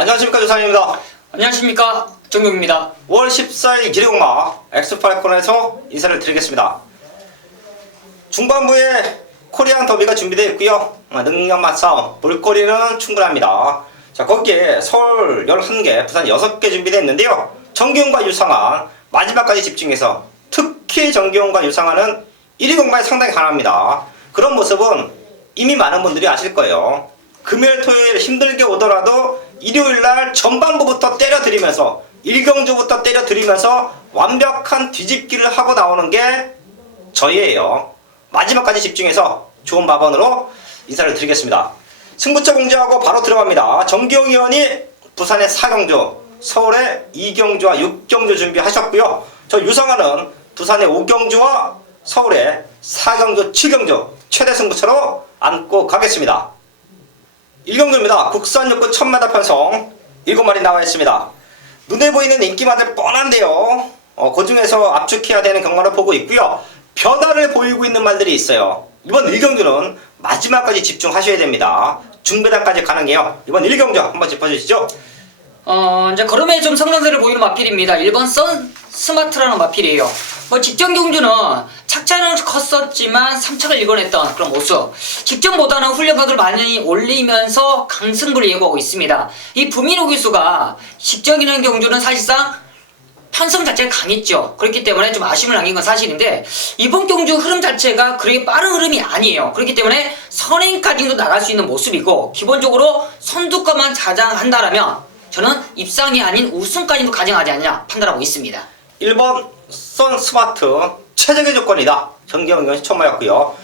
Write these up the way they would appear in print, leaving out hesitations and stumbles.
안녕하십니까, 조상입니다. 안녕하십니까, 정경입니다. 5월 14일 기리공마 엑스파이콘에서 인사를 드리겠습니다. 중반부에 코리안 더비가 준비되어 있고요. 능력맛 싸움, 볼거리는 충분합니다. 자, 거기에 서울 11개, 부산 6개 준비되어 있는데요. 정기훈과 유상한 마지막까지 집중해서 특히 정기훈과 유상한은 1위 공마에 상당히 강합니다. 그런 모습은 이미 많은 분들이 아실 거예요. 금요일, 토요일 힘들게 오더라도 일요일날 전반부부터 때려드리면서 1경주부터 때려드리면서 완벽한 뒤집기를 하고 나오는 게 저희예요. 마지막까지 집중해서 좋은 마번으로 인사를 드리겠습니다. 승부처 공지하고 바로 들어갑니다. 정기용 의원이 부산의 4경주, 서울의 2경주와 6경주 준비하셨고요. 저 유성환은 부산의 5경주와 서울의 4경주, 7경주 최대 승부처로 안고 가겠습니다. 1경주입니다. 국산 육군 1000m 편성 7마리 나와 있습니다. 눈에 보이는 인기마들 뻔한데요. 그 중에서 압축해야 되는 경마를 보고 있고요. 변화를 보이고 있는 말들이 있어요. 이번 1경주는 마지막까지 집중하셔야 됩니다. 중배당까지 가는 게요. 이번 1경주 한번 짚어주시죠. 이제 걸음에 좀 성장세를 보이는 마필입니다. 1번 선 스마트라는 마필이에요. 직전 경주는 착차는 컸었지만 3착을 일궈냈던 그런 모습. 직전보다는 훈련가들 많이 올리면서 강승부를 예고하고 있습니다. 이 부민호 기수가 직전이라는 경주는 사실상 편성 자체가 강했죠. 그렇기 때문에 좀 아쉬움을 남긴 건 사실인데 이번 경주 흐름 자체가 그렇게 빠른 흐름이 아니에요. 그렇기 때문에 선행까지도 나갈 수 있는 모습이고 기본적으로 선두가만 자장한다라면 저는 입상이 아닌 우승까지도 가정하지 않냐 판단하고 있습니다. 1번 선 스마트 최적의 조건이다. 정기영 의원이 처음 맞았고요.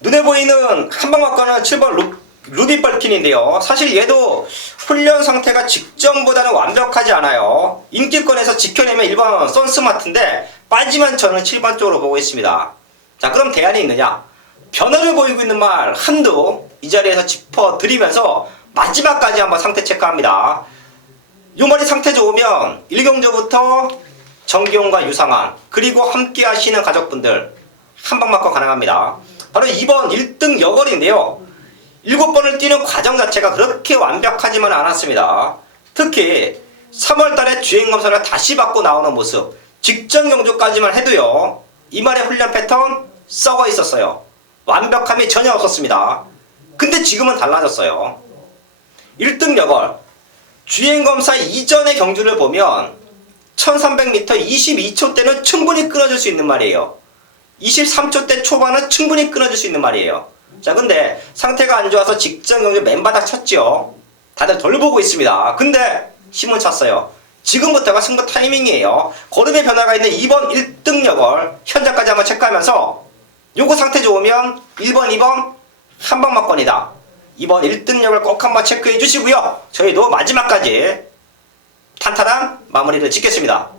눈에 보이는 한방막과는 7번 루비 벌킨인데요. 사실 얘도 훈련 상태가 직전보다는 완벽하지 않아요. 인기권에서 지켜내면 1번 선 스마트인데 빠지면 저는 7번 쪽으로 보고 있습니다. 자, 그럼 대안이 있느냐? 변화를 보이고 있는 말 한두 이 자리에서 짚어드리면서 마지막까지 한번 상태 체크합니다. 요 말이 상태 좋으면 1경주부터 정기용과 유상한 그리고 함께 하시는 가족분들 한방막과 가능합니다. 바로 2번 1등 여걸인데요. 7번을 뛰는 과정 자체가 그렇게 완벽하지만 않았습니다. 특히 3월달에 주행검사를 다시 받고 나오는 모습 직전 경주까지만 해도요. 이 말의 훈련 패턴 썩어 있었어요. 완벽함이 전혀 없었습니다. 근데 지금은 달라졌어요. 1등 여걸 주행검사 이전의 경주를 보면 1300m 22초 때는 충분히 끊어줄 수 있는 말이에요. 23초 때 초반은 충분히 끊어줄 수 있는 말이에요. 자, 근데 상태가 안 좋아서 직전 경주 맨바닥 쳤죠. 다들 덜 보고 있습니다. 근데 힘은 찼어요. 지금부터가 승부 타이밍이에요. 걸음의 변화가 있는 2번 1등 여걸 현장까지 한번 체크하면서 요거 상태 좋으면 1번 2번 한방막권이다. 2번 1등 역을 꼭 한번 체크해 주시고요. 저희도 마지막까지 탄탄한 마무리를 짓겠습니다.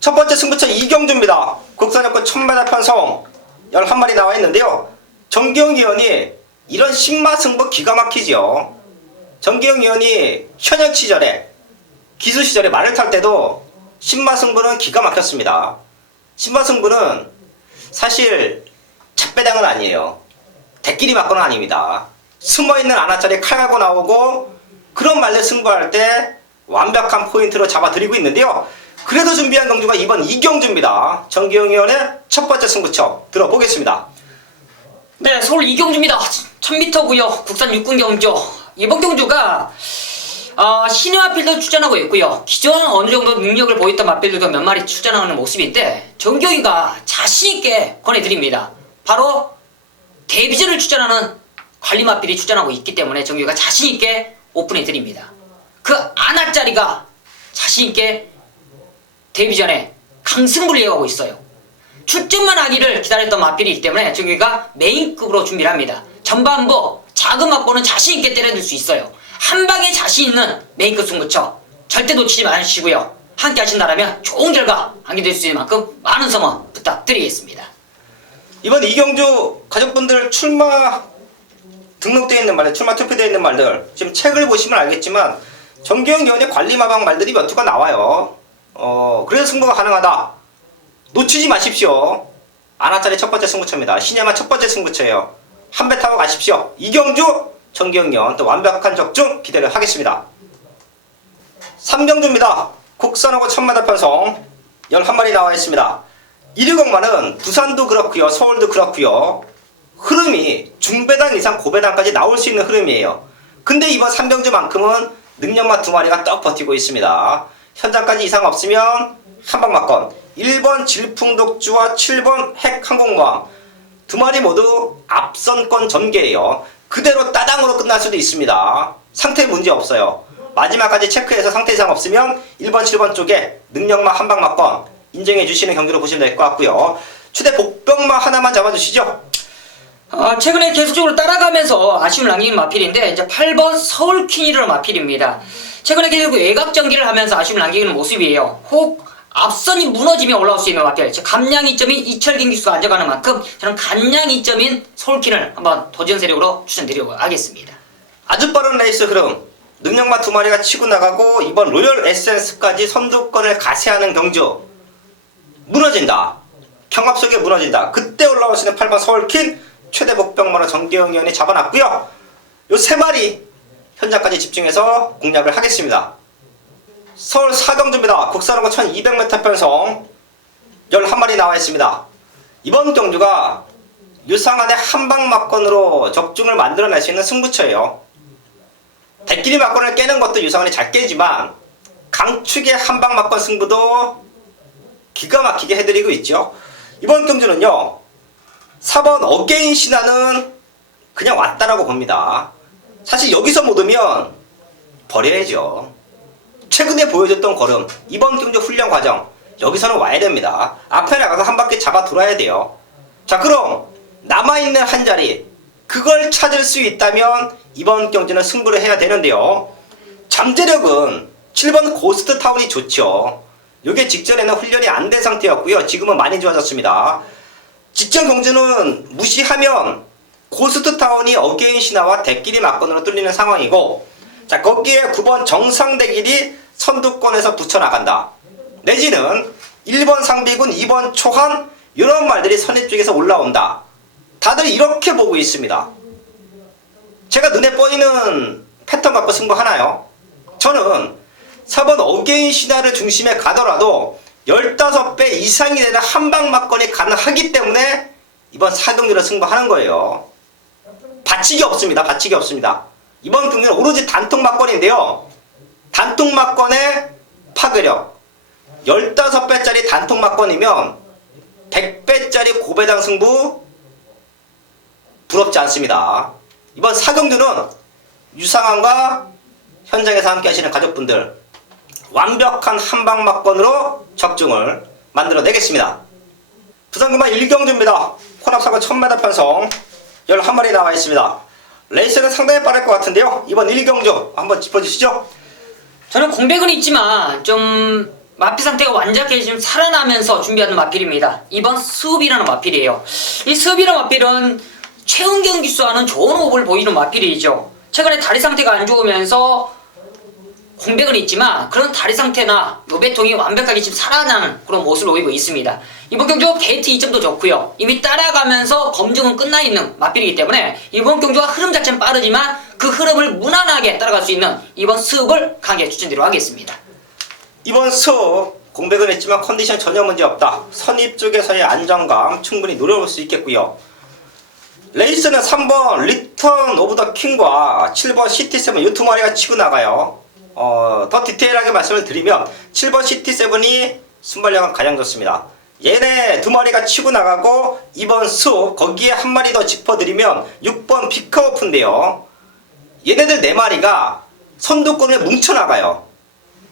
첫 번째 승부처 2경주입니다. 국산여권 1000m 편성 11마리 나와 있는데요. 정기영 의원이 이런 신마 승부 기가 막히죠. 정기영 의원이 현역 시절에 기수 시절에 말을 탈 때도 신마 승부는 기가 막혔습니다. 신마 승부는 사실 찻배당은 아니에요. 대끼리 맞고는 아닙니다. 숨어있는 아나짜리 칼 가고 나오고 그런 말들 승부할 때 완벽한 포인트로 잡아드리고 있는데요. 그래도 준비한 경주가 이번 2경주입니다. 정기영 의원의 첫 번째 승부처 들어보겠습니다. 네, 서울 2경주입니다. 1000m고요. 국산 육군 경주. 이번 경주가 신의 마필도 출전하고 있고요. 기존 어느 정도 능력을 보였던 마필들도 몇 마리 출전하는 모습인데 정기영이가 자신있게 권해드립니다. 바로 데뷔전을 출전하는 관리 마필이 출전하고 있기 때문에 정기영이가 자신있게 오픈해드립니다. 그 아나짜리가 자신있게 데뷔전에 강승부를 예고하고 있어요. 출전만 하기를 기다렸던 마필이기 때문에 정기가 메인급으로 준비를 합니다. 전반부 작은 막보는 자신있게 때려줄 수 있어요. 한방에 자신있는 메인급 승부처 절대 놓치지 마시고요. 함께 하신다면 좋은 결과 안겨드릴 수 있는 만큼 많은 성원 부탁드리겠습니다. 이번 2경주 가족분들 출마 등록되어 있는 말들, 출마 투표되어 있는 말들 지금 책을 보시면 알겠지만 정기영 의원의 관리마방 말들이 몇 투가 나와요. 그래서 승부가 가능하다. 놓치지 마십시오. 아나짜리 첫 번째 승부처입니다. 신야마 첫 번째 승부처예요. 한 배 타고 가십시오. 이경주, 정기영 의원 또 완벽한 적중 기대를 하겠습니다. 3경주입니다. 국산하고 천마다 편성 11마리 나와 있습니다. 1위공만은 부산도 그렇고요, 서울도 그렇고요. 흐름이 중배당 이상 고배당까지 나올 수 있는 흐름이에요. 근데 이번 3경주만큼은 능력마 2마리가 떡 버티고 있습니다. 현장까지 이상 없으면 한방막건 1번 질풍독주와 7번 핵항공모함 2마리 모두 앞선권 전개예요. 그대로 따당으로 끝날 수도 있습니다. 상태 문제 없어요. 마지막까지 체크해서 상태 이상 없으면 1번 7번 쪽에 능력마 한방막건 인정해 주시는 경기로 보시면 될 것 같고요. 최대 복병마 하나만 잡아주시죠. 최근에 계속적으로 따라가면서 아쉬운 랑킹 마필인데 이제 8번 서울퀸이라는 마필입니다. 최근에 계속 외곽 전개를 하면서 아쉬운 랑킹은 모습이에요. 혹 앞선이 무너지며 올라올 수 있는 마필, 즉 감량 이점인 이철경 기수가 안정하는 만큼 저는 감량 이점인 서울퀸을 한번 도전 세력으로 추천드리려고 하겠습니다. 아주 빠른 레이스 흐름. 능력마 2마리가 치고 나가고 이번 로열 에센스까지 선두권을 가세하는 경주. 무너진다. 경합 속에 무너진다. 그때 올라올 수 있는 8번 서울퀸 최대 복병마로 정계영 의원이 잡아놨고요. 요 3마리 현장까지 집중해서 공략을 하겠습니다. 서울 4경주입니다. 국산하고 1200m 편성 11마리 나와 있습니다. 이번 경주가 유상한의 한방막건으로 적중을 만들어낼 수 있는 승부처예요. 대끼리 막건을 깨는 것도 유상한이 잘 깨지만 강축의 한방막건 승부도 기가 막히게 해드리고 있죠. 이번 경주는요, 4번 어게인 신화는 그냥 왔다라고 봅니다. 사실 여기서 못 오면 버려야죠. 최근에 보여줬던 걸음, 이번 경주 훈련 과정, 여기서는 와야 됩니다. 앞에 나가서 한 바퀴 잡아 돌아야 돼요. 자, 그럼 남아있는 한 자리, 그걸 찾을 수 있다면 이번 경주는 승부를 해야 되는데요. 잠재력은 7번 고스트 타운이 좋죠. 이게 직전에는 훈련이 안 된 상태였고요. 지금은 많이 좋아졌습니다. 직전 경주는 무시하면 고스트 타운이 어게인 신화와 대끼리 막건으로 뚫리는 상황이고, 자, 거기에 9번 정상대길이 선두권에서 붙여나간다. 내지는 1번 상비군, 2번 초한 이런 말들이 선입 쪽에서 올라온다. 다들 이렇게 보고 있습니다. 제가 눈에 띄는 패턴 갖고 승부하나요? 저는 4번 어게인 신화를 중심에 가더라도 15배 이상이 되는 한방막건이 가능하기 때문에 이번 4경기로 승부하는 거예요. 받치기 없습니다. 받치기 없습니다. 이번 경기는 오로지 단통막건인데요. 단통막건의 파괴력 15배짜리 단통막건이면 100배짜리 고배당 승부 부럽지 않습니다. 이번 4경주는 유상한과 현장에서 함께 하시는 가족분들 완벽한 한방막건으로 적중을 만들어내겠습니다. 부산금방 1경주입니다. 혼합사고 1000m 편성 11마리 나와 있습니다. 레이스는 상당히 빠를 것 같은데요. 이번 1경주 한번 짚어주시죠. 저는 공백은 있지만 좀 마필 상태가 완전하게 지금 살아나면서 준비하는 마필입니다. 이번 수업이라는 마필이에요. 이 수업이라는 마필은 최은경 기수와는 좋은 호흡을 보이는 마필이죠. 최근에 다리 상태가 안 좋으면서 공백은 있지만 그런 다리 상태나 요배통이 완벽하게 지금 살아나는 그런 모습을 보이고 있습니다. 이번 경주 게이트 2점도 좋고요. 이미 따라가면서 검증은 끝나 있는 마필이기 때문에 이번 경주가 흐름 자체는 빠르지만 그 흐름을 무난하게 따라갈 수 있는 이번 수업을 강하게 추천드리도록 하겠습니다. 이번 수업 공백은 있지만 컨디션 전혀 문제 없다. 선입 쪽에서의 안정감 충분히 노려볼 수 있겠고요. 레이스는 3번 리턴 오브 더 킹과 7번 시티7 이 2마리가 치고 나가요. 더 디테일하게 말씀을 드리면 7번 시티7이 순발력은 가장 좋습니다. 얘네 2마리가 치고 나가고 이번 수업 거기에 한 마리 더 짚어드리면 6번 피카오프인데요. 얘네들 4마리가 선두권에 뭉쳐나가요.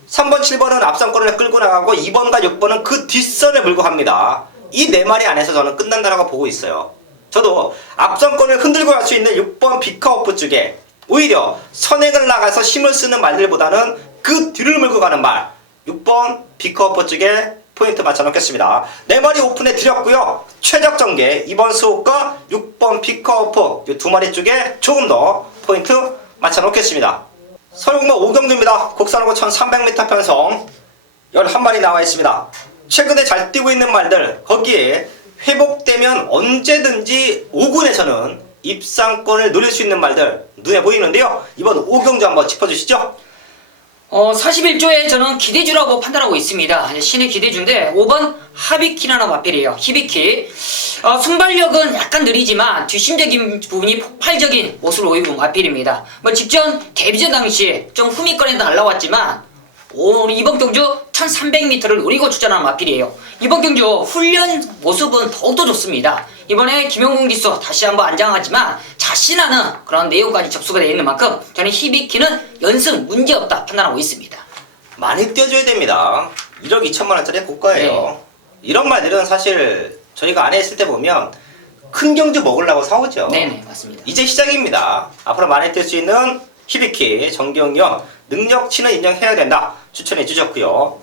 3번 7번은 앞선권을 끌고 나가고 2번과 6번은 그 뒷선을 물고 갑니다. 이 4마리 안에서 저는 끝난다라고 보고 있어요. 저도 앞선권을 흔들고 갈 수 있는 6번 비카오프 쪽에 오히려 선행을 나가서 힘을 쓰는 말들보다는 그 뒤를 물고 가는 말 6번 비카오프 쪽에 포인트 맞춰 놓겠습니다. 4마리 오픈해 드렸고요. 최적 전개 이번 수업과 6번 비카오프 이 2마리 쪽에 조금 더 포인트 맞춰 놓겠습니다. 서울공방 5경주입니다. 국산하고 1300m 편성 11마리 나와 있습니다. 최근에 잘 뛰고 있는 말들 거기에 회복되면 언제든지 5군에서는 입상권을 노릴 수 있는 말들 눈에 보이는데요. 이번 5경주 한번 짚어주시죠. 41조에 저는 기대주라고 판단하고 있습니다. 신의 기대주인데 5번 하비키라는 마필이에요. 히비키. 순발력은 약간 느리지만 뒷심적인 부분이 폭발적인 모습을 보이는 마필입니다. 직전 데뷔전 당시에 좀 후미권에도 날라왔지만 이번 경주 1300m를 노리고 출전하는 마필이에요. 이번 경주 훈련 모습은 더욱더 좋습니다. 이번에 김영gun 기수 다시 한번 안장하지만 자신하는 그런 내용까지 접수가 되어 있는 만큼 저는 히비키는 연승 문제없다 판단하고 있습니다. 많이 뛰어줘야 됩니다. 1억 2천만 원짜리 고가예요. 네. 이런 말들은 사실 저희가 안에 있을 때 보면 큰 경주 먹으려고 사오죠. 네네 맞습니다. 이제 시작입니다. 앞으로 많이 뛸 수 있는 히비키, 정경영 능력치는 인정해야 된다 추천해 주셨고요.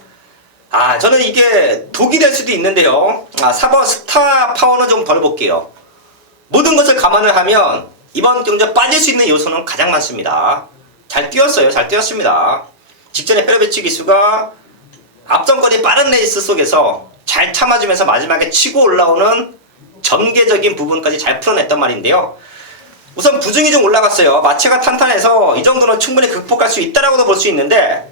저는 이게 독이 될 수도 있는데요. 4번 스타 파워는 좀 덜 볼게요. 모든 것을 감안을 하면 이번 경주에 빠질 수 있는 요소는 가장 많습니다. 잘 뛰었어요. 잘 뛰었습니다. 직전에 페르베치 기수가 앞전거리 빠른 레이스 속에서 잘 참아주면서 마지막에 치고 올라오는 전개적인 부분까지 잘 풀어냈단 말인데요. 우선 부중이 좀 올라갔어요. 마체가 탄탄해서 이 정도는 충분히 극복할 수 있다라고도 볼 수 있는데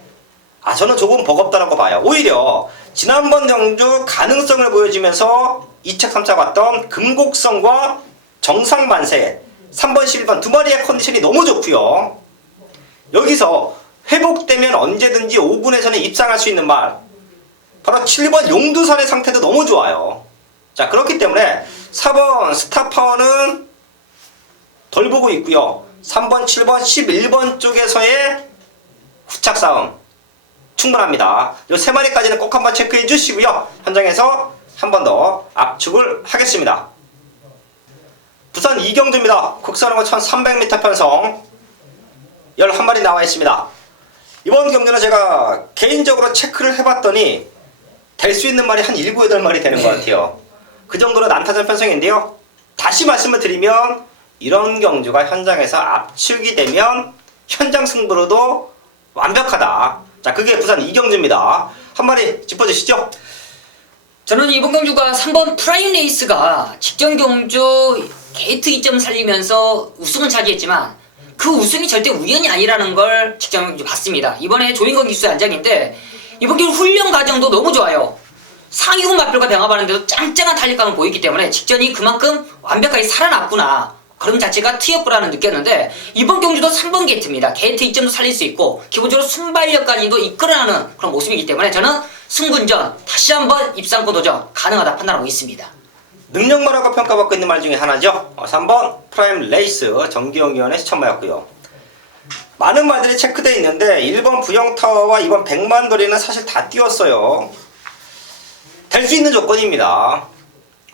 저는 조금 버겁다라고 봐요. 오히려 지난번 경주 가능성을 보여주면서 2차 3차 봤던 금곡성과 정상만세 3번 11번 두 마리의 컨디션이 너무 좋고요. 여기서 회복되면 언제든지 5군에서는 입상할 수 있는 말 바로 7번 용두산의 상태도 너무 좋아요. 자, 그렇기 때문에 4번 스타파워는 덜 보고 있고요. 3번, 7번, 11번 쪽에서의 후착 싸움 충분합니다. 이 세 마리까지는 꼭 한번 체크해 주시고요. 현장에서 한 번 더 압축을 하겠습니다. 부산 이경주입니다. 국산호고 1300m 편성 11마리 나와 있습니다. 이번 경주는 제가 개인적으로 체크를 해봤더니 될 수 있는 말이 한 7, 8마리 되는 것 같아요. 그 정도로 난타전 편성인데요. 다시 말씀을 드리면 이런 경주가 현장에서 압축이 되면 현장 승부로도 완벽하다. 자, 그게 부산 이경주입니다. 한 마리 짚어주시죠. 저는 이번 경주가 3번 프라임 레이스가 직전 경주 게이트 기점을 살리면서 우승은 차지했지만 그 우승이 절대 우연이 아니라는 걸 직전 경주 봤습니다. 이번에 조인건 기수의 안장인데 이번 경주 훈련 과정도 너무 좋아요. 상위군 마필과 병합하는데도 짱짱한 탄력감을 보이기 때문에 직전이 그만큼 완벽하게 살아났구나. 그런 자체가 트였구나는 느꼈는데 이번 경주도 3번 게이트입니다. 게이트 이점도 살릴 수 있고 기본적으로 순발력까지도 이끌어내는 그런 모습이기 때문에 저는 승군전 다시 한번 입상권 도전 가능하다 판단하고 있습니다. 능력마라고 평가받고 있는 말 중에 하나죠. 3번 프라임 레이스 정기용 위원의 시청마였고요. 많은 말들이 체크되어 있는데 1번 부영타워와 2번 백만도리는 사실 다 띄웠어요. 될 수 있는 조건입니다.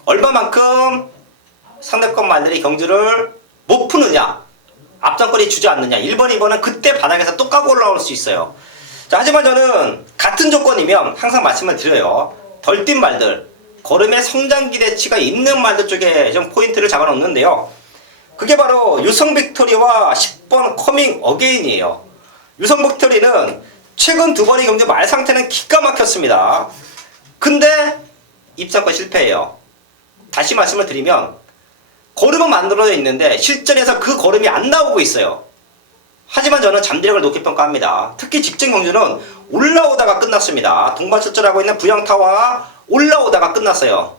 얼마만큼 상대권 말들이 경주를 못 푸느냐, 앞전거리 주저앉느냐. 1번, 2번은 그때 바닥에서 또 까고 올라올 수 있어요. 자, 하지만 저는 같은 조건이면 항상 말씀을 드려요. 덜 뛴 말들, 걸음의 성장 기대치가 있는 말들 쪽에 좀 포인트를 잡아 놓는데요. 그게 바로 유성 빅토리와 10번 커밍 어게인이에요. 유성 빅토리는 최근 두 번의 경주 말 상태는 기가 막혔습니다. 근데 입상권 실패해요. 다시 말씀을 드리면 걸음은 만들어져 있는데 실전에서 그 걸음이 안 나오고 있어요. 하지만 저는 잠재력을 높게 평가합니다. 특히 직전 경주는 올라오다가 끝났습니다. 동반 출전하고 있는 부영타워가 올라오다가 끝났어요.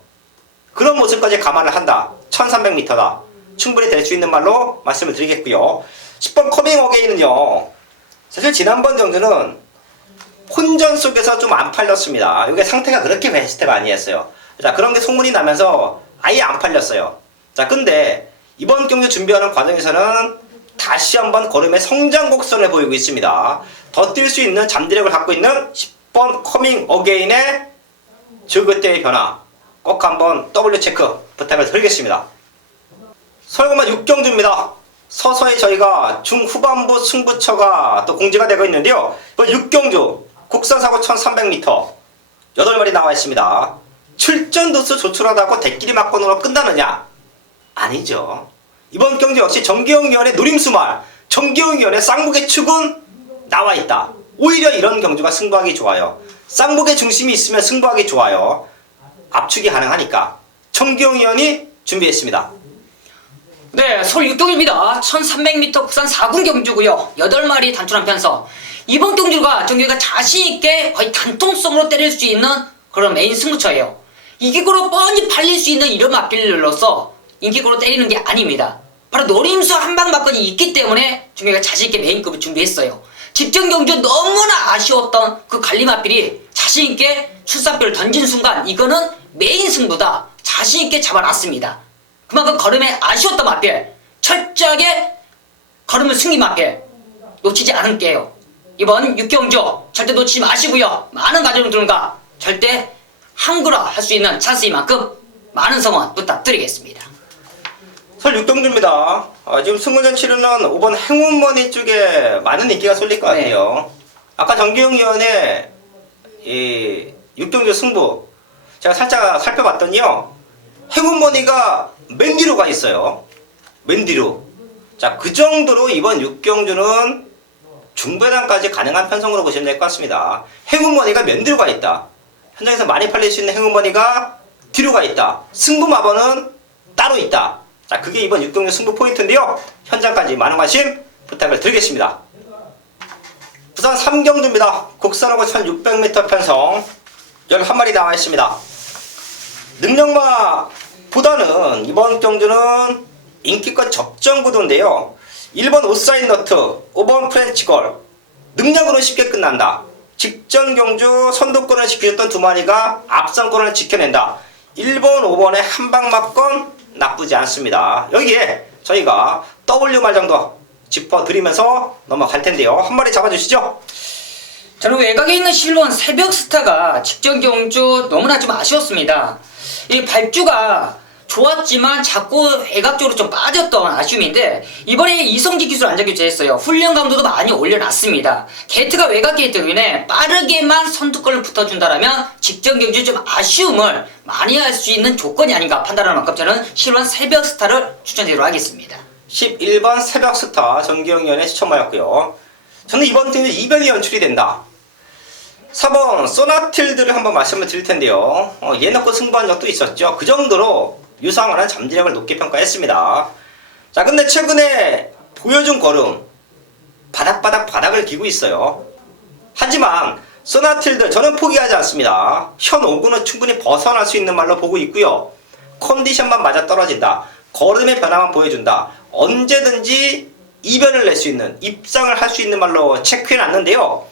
그런 모습까지 감안을 한다. 1300m다. 충분히 될 수 있는 말로 말씀을 드리겠고요. 10번 커밍 어게인은요. 사실 지난번 경주는 혼전 속에서 좀 안 팔렸습니다. 이게 상태가 그렇게 베스트가 아니었어요. 자, 그런 게 소문이 나면서 아예 안 팔렸어요. 자, 근데 이번 경주 준비하는 과정에서는 다시 한번 걸음의 성장 곡선을 보이고 있습니다. 더 뛸 수 있는 잠재력을 갖고 있는 10번 커밍 어게인의 저그때의 변화 꼭 한번 W 체크 부탁을 드리겠습니다. 설고만 6경주입니다. 서서히 저희가 중후반부 승부처가 또 공지가 되고 있는데요. 이번 6경주 국산사고 1300m 8마리 나와 있습니다. 출전 도수 조촐하다고 대끼리 막건으로 끝나느냐? 아니죠. 이번 경주 역시 정기용 위원의 노림수말, 정기용 위원의 쌍무게 축은 나와 있다. 오히려 이런 경주가 승부하기 좋아요. 쌍무게 중심이 있으면 승부하기 좋아요. 압축이 가능하니까 정기용 위원이 준비했습니다. 네, 서울 6경주입니다. 1300m 국산 4군 경주고요. 8마리 단출한 편성. 이번 경주가 정규가 자신있게 거의 단통성으로 때릴 수 있는 그런 메인 승부처예요. 이기고로 뻔히 팔릴 수 있는 이런 맞빌려로서 인기고로 때리는 게 아닙니다. 바로 노림수 한방 맞건이 있기 때문에 정규가 자신있게 메인급을 준비했어요. 직전 경주 너무나 아쉬웠던 그 갈림 맞빌이 자신있게 출사표를 던진 순간 이거는 메인 승부다. 자신있게 잡아놨습니다. 그만큼 걸음에 아쉬웠던 맞빌, 철저하게 걸음을 숨긴 맞빌 놓치지 않을게요. 이번 6경주 절대 놓치지 마시고요. 많은 가족들과 절대 한구라 할 수 있는 찬스인 만큼 많은 성원 부탁드리겠습니다. 설 6경주입니다. 지금 승무전 치르는 5번 행운머니 쪽에 많은 인기가 쏠릴 것 같아요. 아까 정기용 위원의 이 6경주 승부 제가 살짝 살펴봤더니요. 행운머니가 맨 뒤로 가 있어요. 맨 뒤로. 자, 그 정도로 이번 6경주는 중배당까지 가능한 편성으로 보시면 될 것 같습니다. 행운머니가 맨 뒤로 가 있다. 현장에서 많이 팔릴 수 있는 행운머니가 뒤로 가 있다. 승부마법은 따로 있다. 자, 그게 이번 6경주 승부 포인트인데요. 현장까지 많은 관심 부탁을 드리겠습니다. 부산 3경주입니다. 국산하고 1600m 편성 11마리 나와 있습니다. 능력마보다는 이번 경주는 인기껏 적정구도인데요. 1번 오사인 너트, 5번 프렌치걸. 능력으로 쉽게 끝난다. 직전 경주 선두권을 지켜줬던 두 마리가 앞선권을 지켜낸다. 1번, 5번의 한방 맞건 나쁘지 않습니다. 여기에 저희가 W말 정도 짚어드리면서 넘어갈 텐데요. 한 마리 잡아주시죠. 저는 외곽에 있는 실론 새벽스타가 직전 경주 너무나 좀 아쉬웠습니다. 이 발주가 좋았지만 자꾸 외곽쪽으로 좀 빠졌던 아쉬움인데 이번에 이성지 기술 안전교체했어요. 훈련 강도도 많이 올려놨습니다. 게이트가 외곽 게이트 때문에 빠르게만 선두권을 붙어준다라면 직전 경주 좀 아쉬움을 많이 할 수 있는 조건이 아닌가 판단하는 만큼 저는 실론 새벽스타를 추천드리도록 하겠습니다. 11번 새벽스타 정기영 위원의 추천마였고요. 저는 이번 팀에 200이 연출이 된다. 4번 소나틸드를 한번 말씀을 드릴 텐데요. 얘 넣고 승부한 적도 있었죠. 그 정도로 유상원은 잠재력을 높게 평가했습니다. 자, 근데 최근에 보여준 걸음 바닥을 기고 있어요. 하지만 소나틸드 저는 포기하지 않습니다. 현 5구는 충분히 벗어날 수 있는 말로 보고 있고요. 컨디션만 맞아 떨어진다. 걸음의 변화만 보여준다. 언제든지 이변을 낼 수 있는, 입상을 할 수 있는 말로 체크해놨는데요.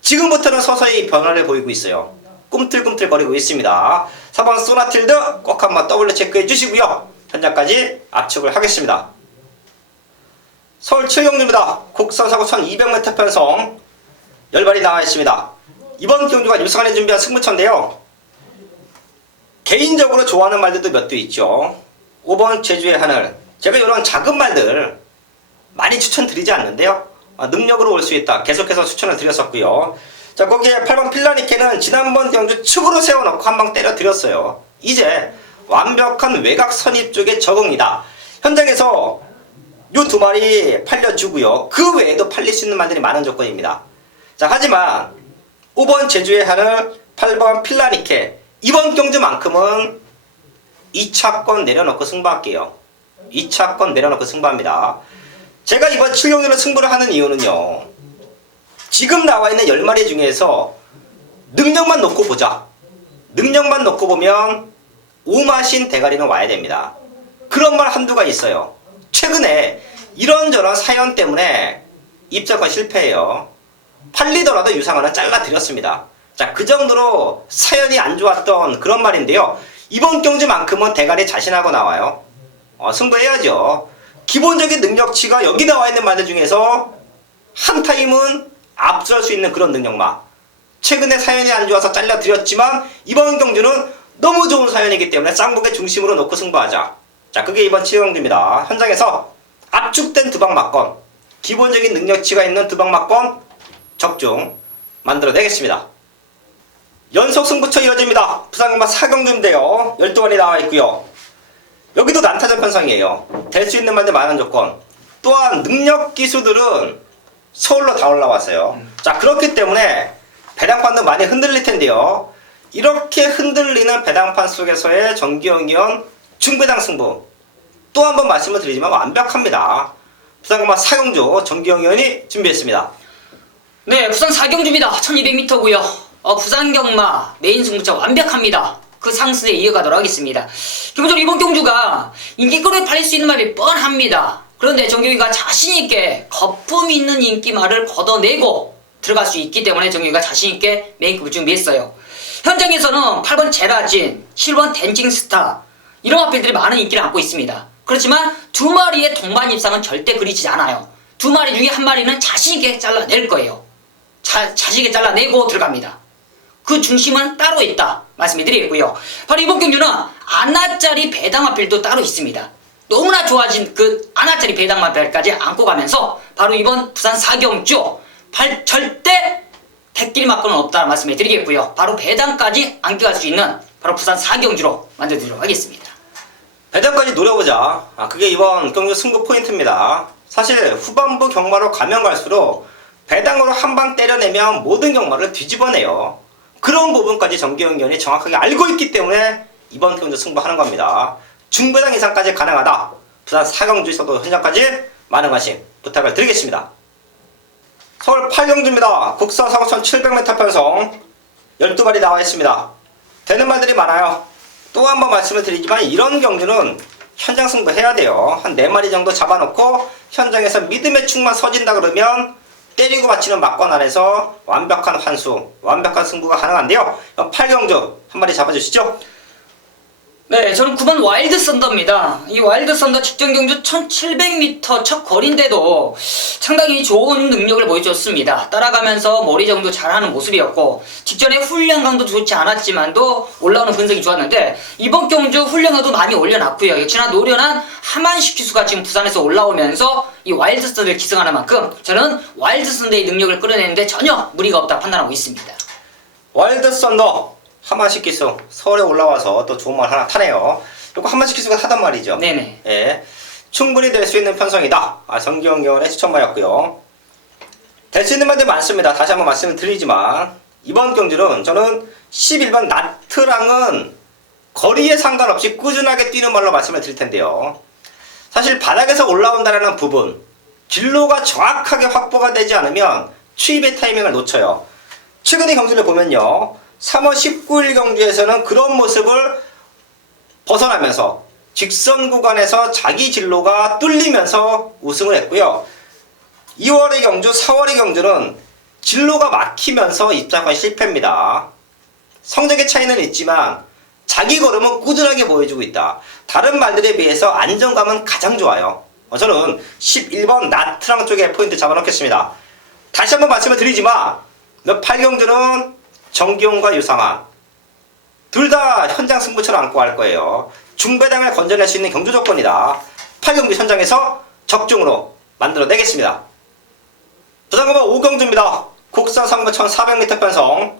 지금부터는 서서히 변화를 보이고 있어요. 꿈틀꿈틀거리고 있습니다. 4번 소나틸드 꼭 한번 W 체크해 주시고요. 현장까지 압축을 하겠습니다. 서울 7경주입니다. 국산사고 1200m 편성 10발이 나와 있습니다. 이번 경주가 유상원이 준비한 승부처인데요. 개인적으로 좋아하는 말들도 몇 대 있죠. 5번 제주의 하늘. 제가 이런 작은 말들 많이 추천드리지 않는데요. 능력으로 올 수 있다. 계속해서 추천을 드렸었고요. 자, 거기에 8번 필라니케는 지난번 경주 축으로 세워놓고 한 방 때려 드렸어요. 이제 완벽한 외곽 선입 쪽에 적응이다. 현장에서 요 두 마리 팔려주고요. 그 외에도 팔릴 수 있는 말들이 많은 조건입니다. 자, 하지만 5번 제주의 하늘, 8번 필라니케 이번 경주만큼은 2차권 내려놓고 승부할게요. 2차권 내려놓고 승부합니다. 제가 이번 7경주로 승부를 하는 이유는요. 지금 나와 있는 10마리 중에서 능력만 놓고 보자. 능력만 놓고 보면 오마신 대가리는 와야 됩니다. 그런 말 한두가 있어요. 최근에 이런저런 사연 때문에 입장권 실패해요. 팔리더라도 유상원은 잘라드렸습니다. 자, 그 정도로 사연이 안 좋았던 그런 말인데요. 이번 경주만큼은 대가리 자신하고 나와요. 승부해야죠. 기본적인 능력치가 여기 나와 있는 말들 중에서 한 타임은 앞설 수 있는 그런 능력마. 최근에 사연이 안 좋아서 잘라드렸지만 이번 경주는 너무 좋은 사연이기 때문에 쌍복의 중심으로 놓고 승부하자. 자, 그게 이번 7경주입니다. 현장에서 압축된 두방 맞건, 기본적인 능력치가 있는 두방 맞건 적중 만들어내겠습니다. 연속 승부처 이어집니다. 부산금마 4경주인데요. 12발이 나와 있고요. 여기도 난타전 편성이에요. 될 수 있는 말들 많은 조건. 또한 능력 기수들은 서울로 다 올라왔어요. 자, 그렇기 때문에 배당판도 많이 흔들릴 텐데요. 이렇게 흔들리는 배당판 속에서의 정기영 위원 중배당 승부. 또 한 번 말씀을 드리지만 완벽합니다. 부산금마 4경주 정기영 위원이 준비했습니다. 네, 부산 4경주입니다. 1200m고요. 부산 경마 메인 승부처 완벽합니다. 그 상승에 이어가도록 하겠습니다. 기본적으로 이번 경주가 인기권에 팔릴 수 있는 말이 뻔합니다. 그런데 정경이가 자신있게 거품 있는 인기말을 걷어내고 들어갈 수 있기 때문에 정경이가 자신있게 메인급을 준비했어요. 현장에서는 8번 제라진, 7번 댄싱스타 이런 마필들이 많은 인기를 안고 있습니다. 그렇지만 두 마리의 동반 입상은 절대 그리지 않아요. 두 마리 중에 한 마리는 자신있게 잘라낼 거예요. 자신있게 잘라내고 들어갑니다. 그 중심은 따로 있다 말씀드리겠고요. 바로 이번 경주는 아나짜리 배당 마필도 따로 있습니다. 너무나 좋아진 그 아나짜리 배당 마필까지 안고 가면서 바로 이번 부산 4경주 절대 택길 맞고는 없다 말씀을 드리겠고요. 바로 배당까지 안겨갈 수 있는 바로 부산 4경주로 만들어드리도록 하겠습니다. 배당까지 노려보자. 그게 이번 경주 승부 포인트입니다. 사실 후반부 경마로 가면 갈수록 배당으로 한 방 때려내면 모든 경마를 뒤집어내요. 그런 부분까지 정기영 의원이 정확하게 알고 있기 때문에 이번 경주 승부하는 겁니다. 중배당 이상까지 가능하다. 부산 4경주에서도 현장까지 많은 관심 부탁을 드리겠습니다. 서울 8경주입니다. 국산 사고천 700m 편성 12발이 나와 있습니다. 되는 말들이 많아요. 또 한 번 말씀을 드리지만 이런 경주는 현장 승부 해야 돼요. 한 4마리 정도 잡아놓고 현장에서 믿음의 축만 서진다 그러면 때리고 맞히는 막권 안에서 완벽한 환수, 완벽한 승부가 가능한데요. 8경주 한 마리 잡아주시죠. 네, 저는 9번 와일드 썬더입니다. 이 와일드 썬더 직전 경주 1700m 첫 거리인데도 상당히 좋은 능력을 보여줬습니다. 따라가면서 머리 정도 잘하는 모습이었고 직전에 훈련 강도 좋지 않았지만도 올라오는 분석이 좋았는데 이번 경주 훈련 강도 많이 올려놨고요. 역시나 노련한 하만식 기수가 지금 부산에서 올라오면서 이 와일드 썬더를 기승하는 만큼 저는 와일드 썬더의 능력을 끌어내는데 전혀 무리가 없다 판단하고 있습니다. 와일드 썬더 하만식 기수 서울에 올라와서 또 좋은 말 하나 타네요. 이거 하만식 기수가 타단 말이죠. 네네. 예, 충분히 될 수 있는 편성이다. 정기영 의원의 추천마였고요. 될 수 있는 말들 많습니다. 다시 한번 말씀을 드리지만 이번 경주는 저는 11번 나트랑은 거리에 상관없이 꾸준하게 뛰는 말로 말씀을 드릴 텐데요. 사실 바닥에서 올라온다는 부분, 진로가 정확하게 확보가 되지 않으면 추입의 타이밍을 놓쳐요. 최근의 경주를 보면요. 3월 19일 경주에서는 그런 모습을 벗어나면서 직선 구간에서 자기 진로가 뚫리면서 우승을 했고요. 2월의 경주, 4월의 경주는 진로가 막히면서 입장권 실패입니다. 성적의 차이는 있지만 자기 걸음은 꾸준하게 보여주고 있다. 다른 말들에 비해서 안정감은 가장 좋아요. 저는 11번 나트랑 쪽에 포인트 잡아놓겠습니다. 다시 한번 말씀을 드리지만 8경주는 정기용과 유상한 둘 다 현장 승부처를 안고 갈 거예요. 중배당을 건져낼 수 있는 경주 조건이다. 8경주 현장에서 적중으로 만들어내겠습니다. 부산검은 5경주입니다. 국산 상부 1400m 편성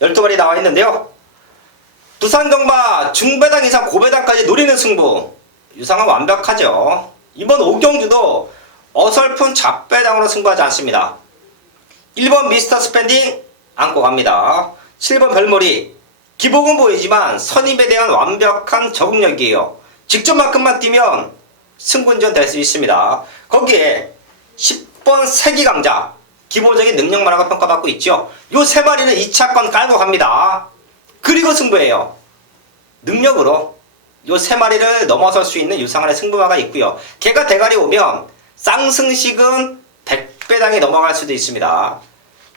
12발이 나와 있는데요. 부산경마 중배당 이상 고배당까지 노리는 승부 유상은 완벽하죠. 이번 5경주도 어설픈 잡배당으로 승부하지 않습니다. 1번 미스터 스펜딩 안고 갑니다. 7번 별머리 기복은 보이지만 선입에 대한 완벽한 적응력이에요. 직전만큼만 뛰면 승분전 될 수 있습니다. 거기에 10번 세기강자 기본적인 능력만하고 평가받고 있죠. 요 3마리는 2차권 깔고 갑니다. 그리고 승부해요. 능력으로 요 3마리를 넘어설 수 있는 유상한의 승부마가 있고요. 걔가 대가리 오면 쌍승식은 100배당이 넘어갈 수도 있습니다.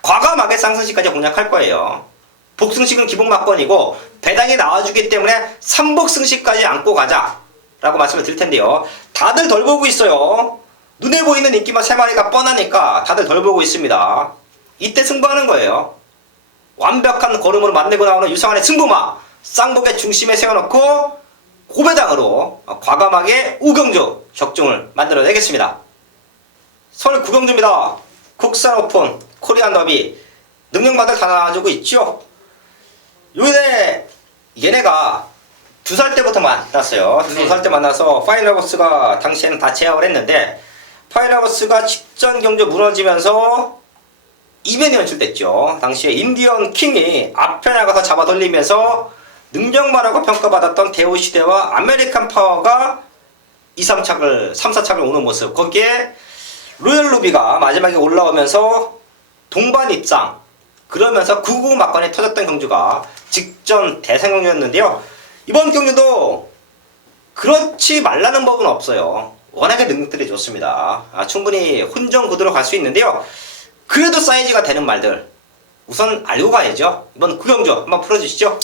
과감하게 쌍승식까지 공략할 거예요. 복승식은 기본막권이고 배당이 나와주기 때문에 삼복승식까지 안고 가자 라고 말씀을 드릴 텐데요. 다들 덜 보고 있어요. 눈에 보이는 인기만 3마리가 뻔하니까 다들 덜 보고 있습니다. 이때 승부하는 거예요. 완벽한 걸음으로 만들고 나오는 유상한의 승부마 쌍복의 중심에 세워놓고 고배당으로 과감하게 우경주 적중을 만들어내겠습니다. 서울 9경주입니다. 국산 오픈 코리안 더비 능력마들 다 나와주고 있죠. 얘네가 2살 때부터 만났어요. 2살 때 만나서 파이널버스가 당시에는 다 제압을 했는데 파이널버스가 직전 경주 무너지면서 이변이 연출됐죠. 당시에 인디언 킹이 앞에 나가서 잡아 돌리면서 능력만하고 평가받았던 대우시대와 아메리칸 파워가 2, 3차를 오는 모습. 거기에 로열 루비가 마지막에 올라오면서 동반 입상 그러면서 999 막간이 터졌던 경주가 직전 대상 경주였는데요. 이번 경주도 그렇지 말라는 법은 없어요. 워낙에 능력들이 좋습니다. 충분히 혼전 구도로 갈 수 있는데요. 그래도 사이즈가 되는 말들 우선 알고 가야죠. 이번 구경주 한번 풀어주시죠.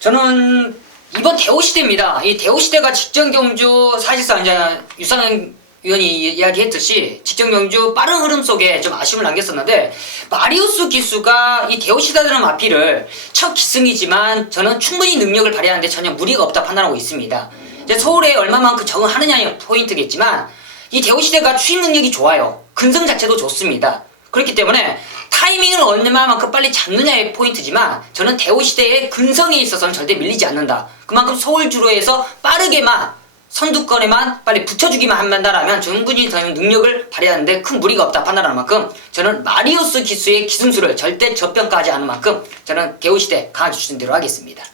저는 이번 대호시대입니다. 이 대호시대가 직전 경주 사실상 이제 유상현 위원이 이야기했듯이 직전 경주 빠른 흐름 속에 좀 아쉬움을 남겼었는데 마리우스 기수가 이 대호시대라는 마피를 첫 기승이지만 저는 충분히 능력을 발휘하는데 전혀 무리가 없다 판단하고 있습니다. 이제 서울에 얼마만큼 적응하느냐의 포인트겠지만 이 대호시대가 추임 능력이 좋아요. 근성 자체도 좋습니다. 그렇기 때문에 타이밍을 얼마만큼 빨리 잡느냐의 포인트지만 저는 대호시대의 근성에 있어서는 절대 밀리지 않는다. 그만큼 서울주로에서 빠르게만 선두권에만 빨리 붙여주기만 한다라면 충분히 저는 능력을 발휘하는데 큰 무리가 없다 판단하는 만큼 저는 마리우스 기수의 기승수를 절대 저평가하지 않은 만큼 저는 대호시대 강해주신 대로 하겠습니다.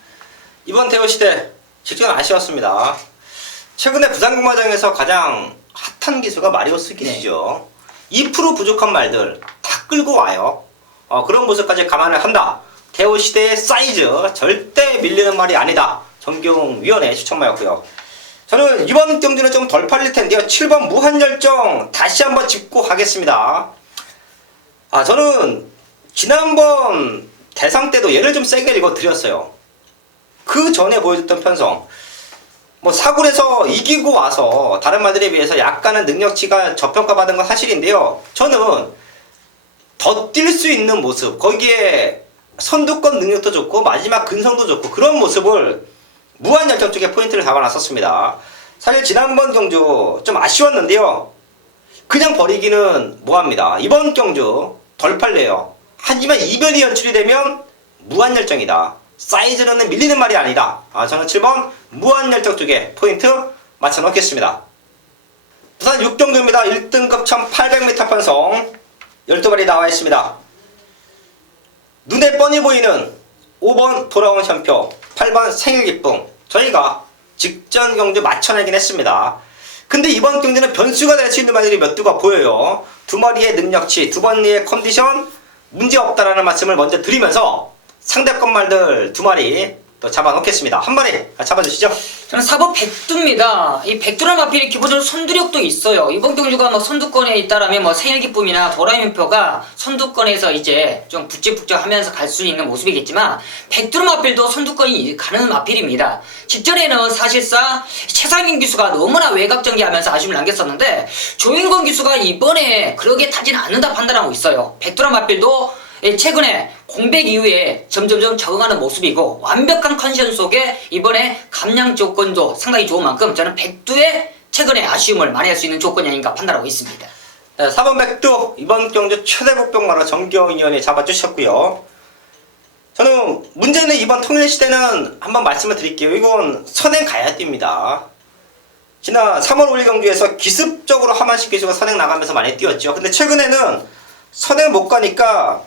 이번 대호시대 직전 아쉬웠습니다. 최근에 부산국마장에서 가장 핫한 기수가 마리우스 기수죠. 2% 부족한 말들 다 끌고 와요. 그런 모습까지 감안을 한다. 대호시대의 사이즈 절대 밀리는 말이 아니다. 정경위원회 추천마였고요. 저는 이번 경주는 좀 덜 팔릴 텐데요. 7번 무한열정 다시 한번 짚고 가겠습니다. 저는 지난번 대상 때도 얘를 좀 세게 읽어드렸어요. 그 전에 보여줬던 편성 사굴에서 이기고 와서 다른 말들에 비해서 약간은 능력치가 저평가받은 건 사실인데요. 저는 더 뛸 수 있는 모습, 거기에 선두권 능력도 좋고 마지막 근성도 좋고 그런 모습을 무한열정 쪽에 포인트를 잡아놨었습니다. 사실 지난번 경주 좀 아쉬웠는데요. 그냥 버리기는 뭐합니다. 이번 경주 덜 팔려요. 하지만 이변이 연출이 되면 무한열정이다. 사이즈는 밀리는 말이 아니다. 저는 7번 무한열정 쪽에 포인트 맞춰 놓겠습니다. 부산 6경주입니다. 1등급 1800m 편성 12발이 나와 있습니다. 눈에 뻔히 보이는 5번 돌아온 션표, 8번 생일기쁨 저희가 직전 경주 맞춰내긴 했습니다. 근데 이번 경주는 변수가 될 수 있는 말들이 몇 두가 보여요. 두 마리의 능력치, 두 마리의 컨디션 문제없다라는 말씀을 먼저 드리면서 상대권 말들 두 마리 또 잡아놓겠습니다. 한 마리 잡아주시죠. 저는 4번 백두입니다. 이 백두란 마필이 기본적으로 선두력도 있어요. 이번 경주가 선두권에 있다라면 생일기쁨이나 도라이명표가 선두권에서 이제 좀 북적북적하면서 갈 수 있는 모습이겠지만 백두란 마필도 선두권이 가는 마필입니다. 직전에는 사실상 최상민 기수가 너무나 외곽전개하면서 아쉬움을 남겼었는데 조인권 기수가 이번에 그러게 타지는 않는다 판단하고 있어요. 백두란 마필도 최근에 공백 이후에 점점점 적응하는 모습이고 완벽한 컨디션 속에 이번에 감량 조건도 상당히 좋은 만큼 저는 백두의 최근에 아쉬움을 많이 할 수 있는 조건이 아닌가 판단하고 있습니다. 네, 4번 백두 이번 경주 최대 복병마로 정경위원이 잡아주셨고요. 저는 문제는 이번 통일시대는 한번 말씀을 드릴게요. 이건 선행 가야 됩니다. 지난 3월 5일 경주에서 기습적으로 하만식 기수가 선행 나가면서 많이 뛰었죠. 근데 최근에는 선행 못 가니까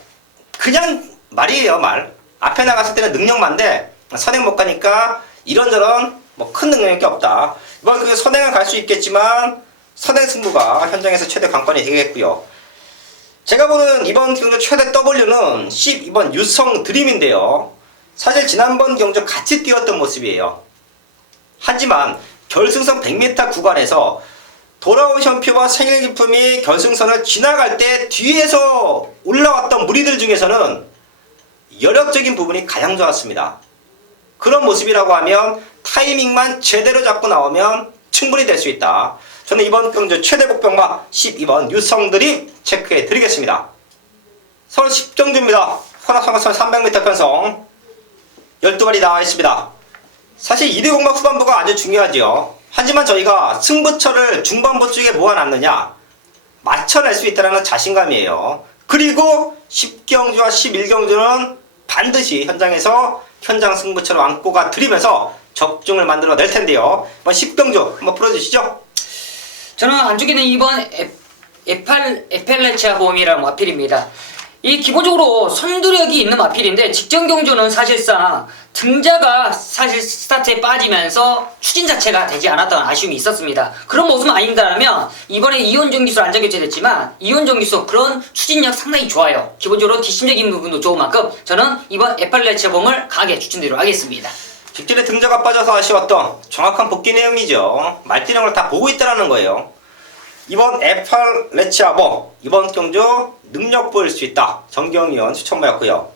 그냥 말이에요. 말 앞에 나갔을 때는 능력만데 선행 못 가니까 이런저런 큰 능력이 없다. 이번 그 선행은 갈 수 있겠지만 선행 승부가 현장에서 최대 관건이 되겠고요. 제가 보는 이번 경주 최대 W는 12번 유성 드림인데요. 사실 지난번 경주 같이 뛰었던 모습이에요. 하지만 결승선 100m 구간에서 돌아온 션표와 생일기쁨이 결승선을 지나갈 때 뒤에서 올라왔던 무리들 중에서는 여력적인 부분이 가장 좋았습니다. 그런 모습이라고 하면 타이밍만 제대로 잡고 나오면 충분히 될 수 있다. 저는 이번 경주 최대 복병마 12번 유성드림 체크해 드리겠습니다. 서울 10경주입니다. 호남상가선 300m 편성 12발이 나와 있습니다. 사실 2대 공마 후반부가 아주 중요하지요. 하지만 저희가 승부처를 중반부 쪽에 모아놨느냐 맞춰낼 수 있다는 자신감이에요. 그리고 10경주와 11경주는 반드시 현장에서 현장 승부처를 안고 가 드리면서 적중을 만들어 낼 텐데요. 10경주 한번 풀어주시죠. 저는 안쪽에는 이번 에펠레치아 보험이라는 마필입니다. 이 기본적으로 선두력이 있는 마필인데 직전 경주는 사실상 등자가 사실 스타트에 빠지면서 추진 자체가 되지 않았던 아쉬움이 있었습니다. 그런 모습만 아닌다면 이번에 이원정 기수 안전 교체됐지만 이원정 기수 그런 추진력 상당히 좋아요. 기본적으로 뒷심적인 부분도 좋은 만큼 저는 이번 에팔레체범을 강하게 추천드리도록 하겠습니다. 직전에 등자가 빠져서 아쉬웠던 정확한 복귀 내용이죠. 말띠령을 다 보고 있다는 거예요. 이번 에팔레치아범 이번 경주 능력 보일 수 있다. 정경위원 추천모였고요.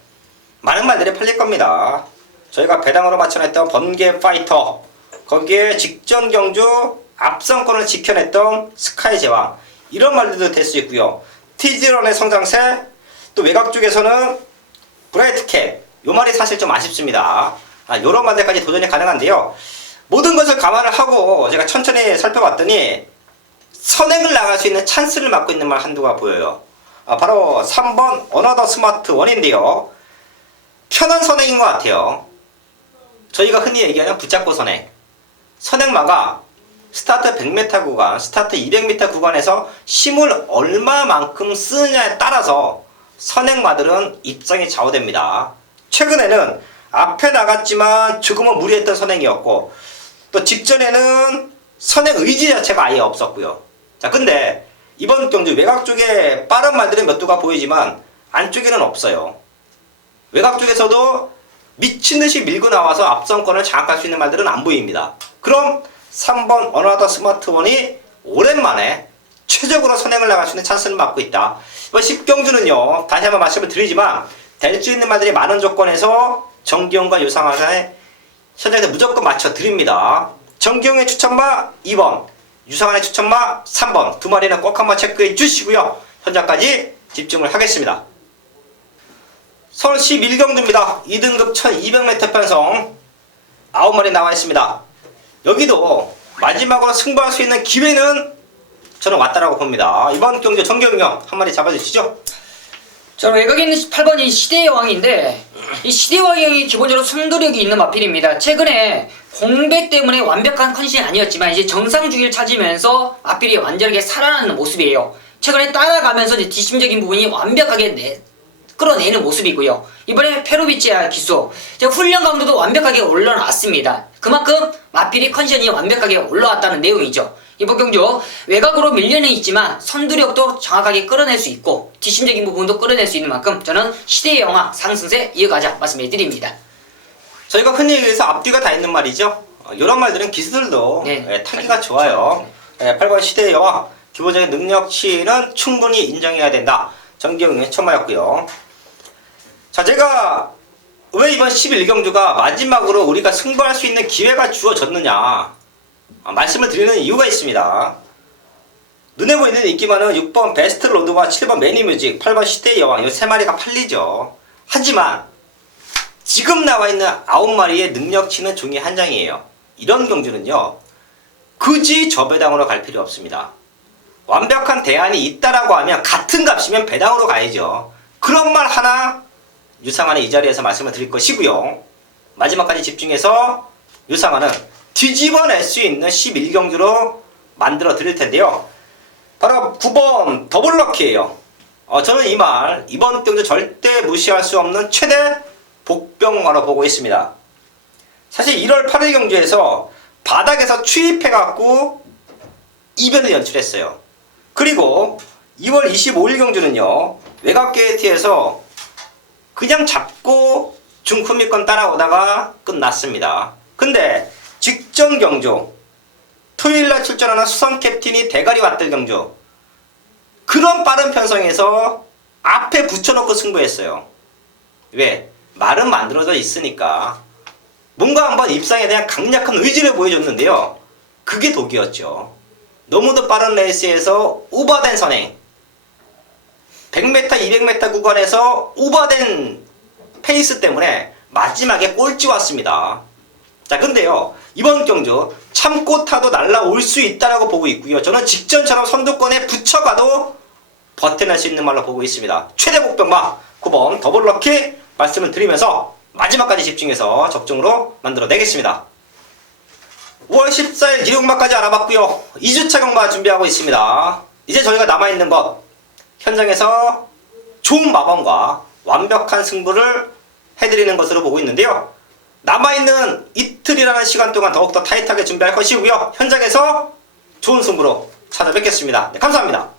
많은 말들이 팔릴 겁니다. 저희가 배당으로 맞춰냈던 번개 파이터, 거기에 직전 경주 앞선권을 지켜냈던 스카이 제왕, 이런 말들도 될 수 있고요. 티즈런의 성장세, 또 외곽 쪽에서는 브라이트 캡, 요 말이 사실 좀 아쉽습니다. 요런 말들까지 도전이 가능한데요. 모든 것을 감안을 하고 제가 천천히 살펴봤더니 선행을 나갈 수 있는 찬스를 맡고 있는 말 한두가 보여요. 바로 3번 어너더 스마트 원인데요. 편한 선행인 것 같아요. 저희가 흔히 얘기하는 붙잡고 선행. 선행마가 스타트 100m 구간, 스타트 200m 구간에서 힘을 얼마만큼 쓰느냐에 따라서 선행마들은 입장이 좌우됩니다. 최근에는 앞에 나갔지만 조금은 무리했던 선행이었고, 또 직전에는 선행 의지 자체가 아예 없었고요. 자, 근데 이번 경주 외곽 쪽에 빠른 말들은 몇 두가 보이지만 안쪽에는 없어요. 외곽 쪽에서도 미친듯이 밀고 나와서 앞선권을 장악할 수 있는 말들은 안 보입니다. 그럼 3번 어나더 스마트원이 오랜만에 최적으로 선행을 나갈 수 있는 찬스를 맡고 있다. 이번 10경주는요, 다시 한번 말씀을 드리지만 될 수 있는 말들이 많은 조건에서 정기용과 유상환의 현장에서 무조건 맞춰 드립니다. 정기용의 추천마 2번, 유상환의 추천마 3번, 두 마리는 꼭 한번 체크해 주시고요. 현장까지 집중을 하겠습니다. 서울 11경주입니다. 2등급 1200m 편성 9마리 나와 있습니다. 여기도 마지막으로 승부할 수 있는 기회는 저는 왔다라고 봅니다. 이번 경주 정경영 한 마리 잡아주시죠. 저는 외곽에 있는 8번이 시대의 왕인데 이 시대의 왕이 기본적으로 선두력이 있는 마필입니다. 최근에 공백 때문에 완벽한 컨디션이 아니었지만 이제 정상 주기를 찾으면서 마필이 완전하게 살아나는 모습이에요. 최근에 따라가면서 이제 뒷심적인 부분이 완벽하게 끌어내는 모습이고요. 이번에 페로비치아 기수 훈련 강도도 완벽하게 올라왔습니다. 그만큼 마필이 컨디션이 완벽하게 올라왔다는 내용이죠. 이번 경주 외곽으로 밀려는 있지만 선두력도 정확하게 끌어낼 수 있고 뒷심적인 부분도 끌어낼 수 있는 만큼 저는 시대의 영화 상승세 이어가자 말씀해 드립니다. 저희가 흔히 얘기해서 앞뒤가 다 있는 말이죠. 이런 말들은 기수들도 타기가 좋아요. 8번 시대의 여왕 기본적인 능력치는 충분히 인정해야 된다. 정기영의 천마였고요. 자, 제가 왜 이번 11경주가 마지막으로 우리가 승부할 수 있는 기회가 주어졌느냐 말씀을 드리는 이유가 있습니다. 눈에 보이는 인기 많은 6번 베스트 로드와 7번 매니뮤직, 8번 시대의 여왕 이 세 마리가 팔리죠. 하지만 지금 나와 있는 9마리의 능력치는 종이 한 장이에요. 이런 경주는요, 굳이 저 배당으로 갈 필요 없습니다. 완벽한 대안이 있다라고 하면 같은 값이면 배당으로 가야죠. 그런 말 하나 유상환은 이 자리에서 말씀을 드릴 것이고요. 마지막까지 집중해서 유상환은 뒤집어낼 수 있는 11경주로 만들어 드릴 텐데요. 바로 9번 더블럭키예요. 저는 이 말 이번 경주 절대 무시할 수 없는 최대 복병마로 보고 있습니다. 사실 1월 8일 경주에서 바닥에서 추입해갖고 이변을 연출했어요. 그리고 2월 25일 경주는요, 외곽 게이트에서 그냥 잡고 중후미권 따라오다가 끝났습니다. 근데 직전 경주, 토요일날 출전하는 수성 캡틴이 대가리 왔들 경주, 그런 빠른 편성에서 앞에 붙여놓고 승부했어요. 왜? 말은 만들어져 있으니까. 뭔가 한번 입상에 대한 강력한 의지를 보여줬는데요. 그게 독이었죠. 너무도 빠른 레이스에서 오버된 선행, 100m, 200m 구간에서 오버된 페이스 때문에 마지막에 꼴찌 왔습니다. 자, 근데요, 이번 경주 참고 타도 날라올 수 있다라고 보고 있고요. 저는 직전처럼 선두권에 붙여가도 버텨낼 수 있는 말로 보고 있습니다. 최대 복병마 9번 더블럭키 말씀을 드리면서 마지막까지 집중해서 적중으로 만들어내겠습니다. 5월 14일 기록마까지 알아봤고요. 2주차 경마 준비하고 있습니다. 이제 저희가 남아있는 것, 현장에서 좋은 마방과 완벽한 승부를 해드리는 것으로 보고 있는데요. 남아있는 이틀이라는 시간 동안 더욱더 타이트하게 준비할 것이고요. 현장에서 좋은 승부로 찾아뵙겠습니다. 네, 감사합니다.